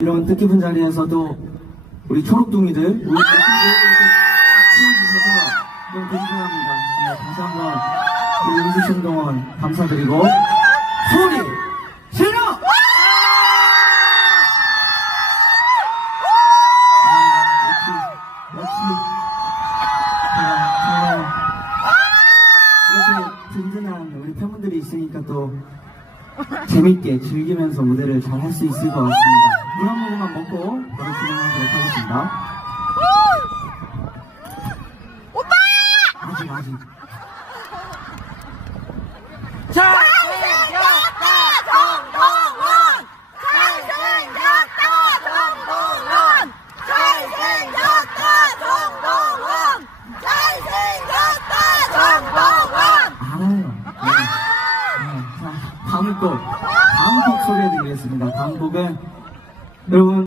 이런 뜻깊은 자리에서도 우리 초록둥이들 우리 이렇게 치워주셔서 너무 감사합니다. 네, 다시 한번 우리 인수신 동원 감사드리고 소리 질러! 아, 역시 역시 아, 이렇게 든든한 우리 팬분들이 있으니까 또 재밌게 즐기면서 무대를 잘 할 수 있을 것 같습니다. 물 한 모금만 먹고 바로 진행하도록 하겠습니다. 오빠! 아직 아직. 잘생겼다 정동원 잘생겼다 정동원 잘생겼다 정동원 잘생겼다 정동원 알아요. 네. 네. 자, 다음 곡. 다음 곡 소개해드리겠습니다. 다음 곡은 여러분